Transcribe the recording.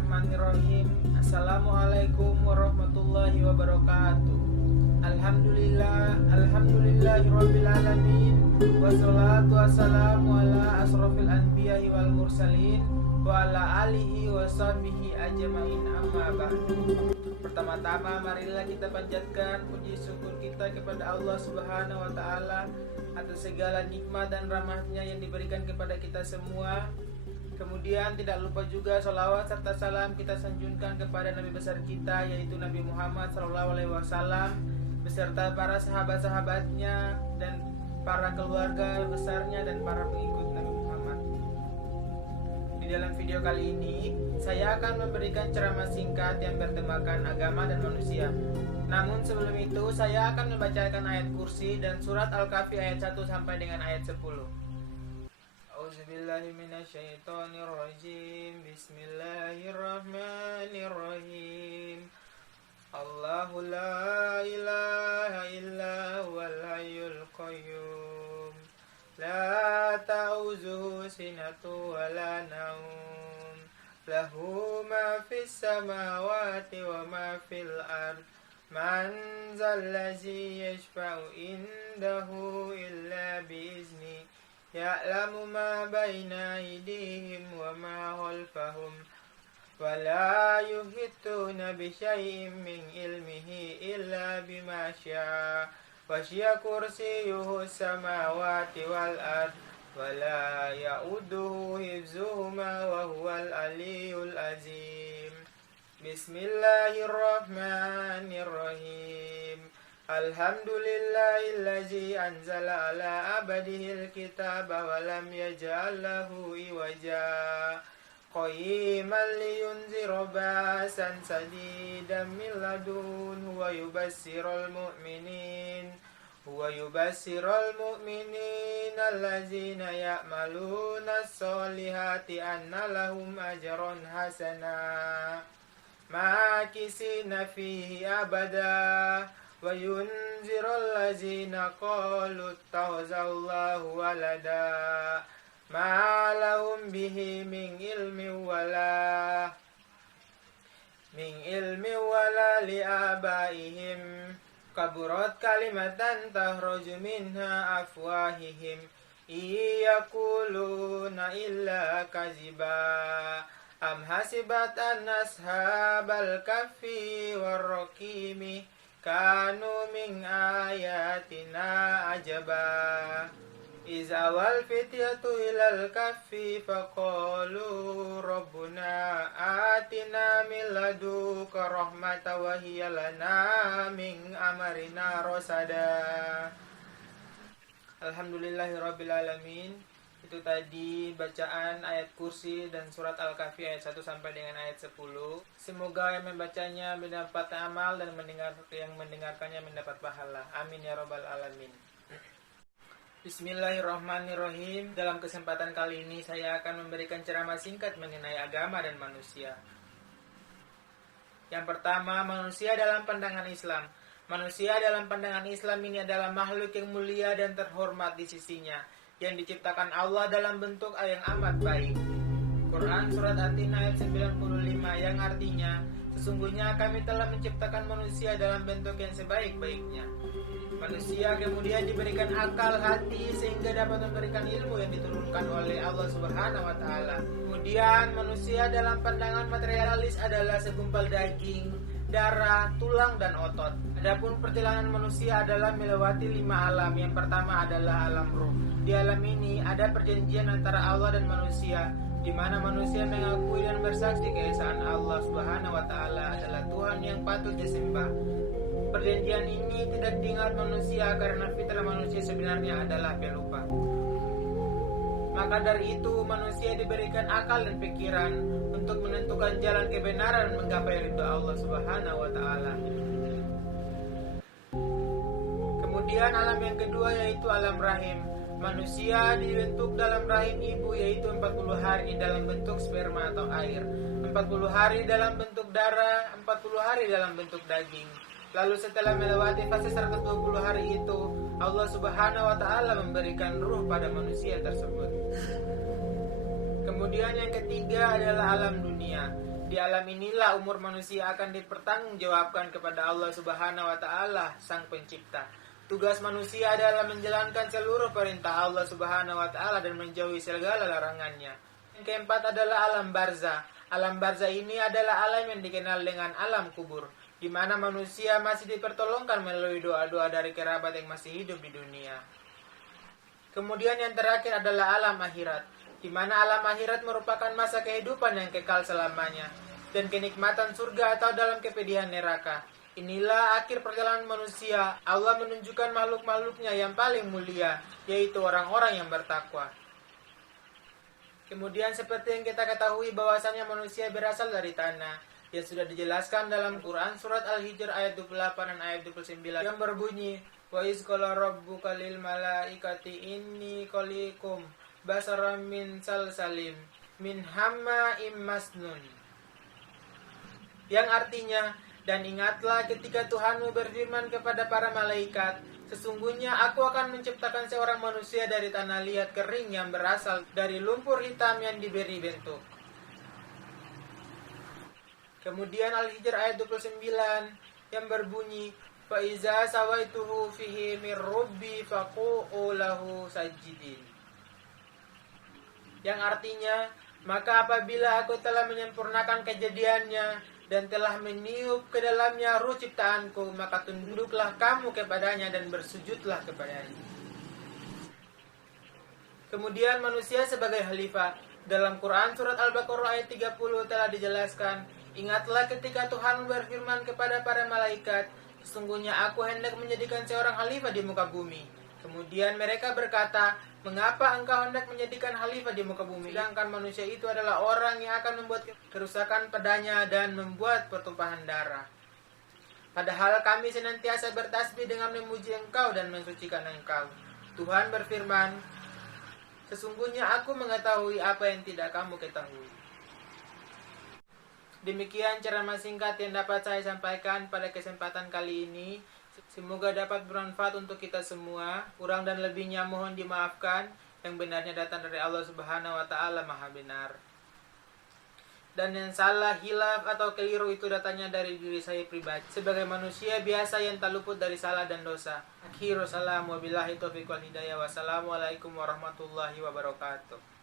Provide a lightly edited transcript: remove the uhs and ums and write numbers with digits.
Bismillahirrahmanirrahim. Assalamualaikum warahmatullahi wabarakatuh. Alhamdulillahirabbil alamin. Wassalatu wassalamu ala asrofil anbiya'i wal mursalin wa ala alihi wa sahbihi ajmain, amma ba'du. Pertama-tama marilah kita panjatkan puji syukur kita kepada Allah Subhanahu wa taala atas segala nikmat dan rahmatnya yang diberikan kepada kita semua. Kemudian tidak lupa juga sholawat serta salam kita sanjunkan kepada Nabi besar kita, yaitu Nabi Muhammad SAW, beserta para sahabat-sahabatnya dan para keluarga besarnya dan para pengikut Nabi Muhammad. Di dalam video kali ini saya akan memberikan ceramah singkat yang bertemakan agama dan manusia. Namun sebelum itu saya akan membacakan ayat kursi dan surat Al-Kahfi ayat 1 sampai dengan ayat 10. A'udzubillahi minasyaitonirrajim. Bismillahirrahmanirrahim. Allahu la ilaha illa huwal hayyul qayyum. La ta'uzuhu sinatu wa la naum. Lahu ma fis samawati wa ma fil ard. Man zallazi yashfa'u indahu illa bi'izni. Ya'lamu ma baina aydihim wa ma khalfahum wa la yuhituna bi syai'in min ilmihi illa bima syaa. Wasya kursiyyuhu samawati wal ard wa la ya'uduhu hifzuhuma wa huwal aliyyul azim. Bismillahirrahmanirrahim. Alhamdulillahillazi anzala ala abadihil kitaba wa lam yaj'al lahu iwaja qayyiman liyunzira ba'san sadidan min ladunhu wa yubassirul mu'minin allazina ya'maluna as-solihati anna lahum ajran hasana makisina fihi abada wa yunzirul ladzina qalu ittakhazallahu walada ma lahum bihi min ilmin wala li abaihim kaburat kalimatan takhruju minha afwahihim iyaquluna illa kaziba am hasibat an ashabal kahfi warraqimi kanu min ayatina ajaba. Izawal fityatu ilal kahfi faqalu rabbuna atina min laduka rahmata wa hiya lana min amarina rasada. Alhamdulillahirabbil alamin. Itu tadi bacaan ayat kursi dan surat Al-Kahfi ayat 1 sampai dengan ayat 10. Semoga yang membacanya mendapat amal dan yang mendengarkannya mendapat pahala. Amin ya rabbal alamin. Bismillahirrahmanirrahim. Dalam kesempatan kali ini saya akan memberikan ceramah singkat mengenai agama dan manusia. Yang pertama, manusia dalam pandangan Islam. Manusia dalam pandangan Islam ini adalah makhluk yang mulia dan terhormat di sisinya, yang diciptakan Allah dalam bentuk yang amat baik. Quran Surat At-Tin ayat 95 yang artinya, sesungguhnya kami telah menciptakan manusia dalam bentuk yang sebaik-baiknya. Manusia kemudian diberikan akal hati sehingga dapat memberikan ilmu yang diturunkan oleh Allah Subhanahu wa taala. Kemudian manusia dalam pandangan materialis adalah segumpal daging, darah, tulang dan otot. Adapun perjalanan manusia adalah melewati 5 alam. Yang pertama adalah alam ruh. Di alam ini ada perjanjian antara Allah dan manusia, di mana manusia mengakui dan bersaksi keesaan Allah Subhanahu wa taala adalah Tuhan yang patut disembah. Perjanjian ini tidak diingat manusia karena fitrah manusia sebenarnya adalah pelupa. Maka dari itu manusia diberikan akal dan pikiran untuk menentukan jalan kebenaran dan menggapai ridha Allah Subhanahu wa taala. Kemudian alam yang kedua yaitu alam rahim. Manusia dibentuk dalam rahim ibu, yaitu 40 hari dalam bentuk sperma atau air, 40 hari dalam bentuk darah, 40 hari dalam bentuk daging. Lalu setelah melewati fase 120 hari itu, Allah Subhanahu wa taala memberikan ruh pada manusia tersebut. Kemudian yang ketiga adalah alam dunia. Di alam inilah umur manusia akan dipertanggungjawabkan kepada Allah Subhanahu wa taala, Sang Pencipta. Tugas manusia adalah menjalankan seluruh perintah Allah Subhanahu wa taala dan menjauhi segala larangannya. Yang keempat adalah alam barzah. Alam barzah ini adalah alam yang dikenal dengan alam kubur, di mana manusia masih dipertolongkan melalui doa-doa dari kerabat yang masih hidup di dunia. Kemudian yang terakhir adalah alam akhirat, di mana alam akhirat merupakan masa kehidupan yang kekal selamanya dan kenikmatan surga atau dalam kepedihan neraka. Inilah akhir perjalanan manusia. Allah menunjukkan makhluk-makhluknya yang paling mulia, yaitu orang-orang yang bertakwa. Kemudian seperti yang kita ketahui bahwasanya manusia berasal dari tanah, yang sudah dijelaskan dalam Quran surat Al-Hijr ayat 28 dan ayat 29 yang berbunyi, wa iz qala rabbuka lil malaikati inni khaliqum basaram min salsalim min hamma'im masnun, yang artinya, dan ingatlah ketika Tuhanmu berfirman kepada para malaikat, sesungguhnya aku akan menciptakan seorang manusia dari tanah liat kering yang berasal dari lumpur hitam yang diberi bentuk. Kemudian Al-Hijr ayat 29 yang berbunyi, fa iza sawaituhu fihi mir rabbi faquu lahu sajidin, yang artinya, maka apabila aku telah menyempurnakan kejadiannya dan telah meniup ke dalamnya ruh ciptaanku, maka tunduklah kamu kepadanya dan bersujudlah kepadanya. Kemudian manusia sebagai khalifah. Dalam Quran surat Al-Baqarah ayat 30 telah dijelaskan, ingatlah ketika Tuhan berfirman kepada para malaikat, sesungguhnya aku hendak menjadikan seorang khalifah di muka bumi. Kemudian mereka berkata, mengapa engkau hendak menjadikan khalifah di muka bumi? Sedangkan manusia itu adalah orang yang akan membuat kerusakan padanya dan membuat pertumpahan darah. Padahal kami senantiasa bertasbih dengan memuji engkau dan mensucikan engkau. Tuhan berfirman, sesungguhnya aku mengetahui apa yang tidak kamu ketahui. Demikian ceramah singkat yang dapat saya sampaikan pada kesempatan kali ini. Semoga dapat bermanfaat untuk kita semua. Kurang dan lebihnya mohon dimaafkan. Yang benarnya datang dari Allah Subhanahu wa taala Maha benar. Dan yang salah, hilaf atau keliru itu datangnya dari diri saya pribadi sebagai manusia biasa yang tak luput dari salah dan dosa. Akhirus salam wabillahi taufiq wal hidayah. Wassalamualaikum warahmatullahi wabarakatuh.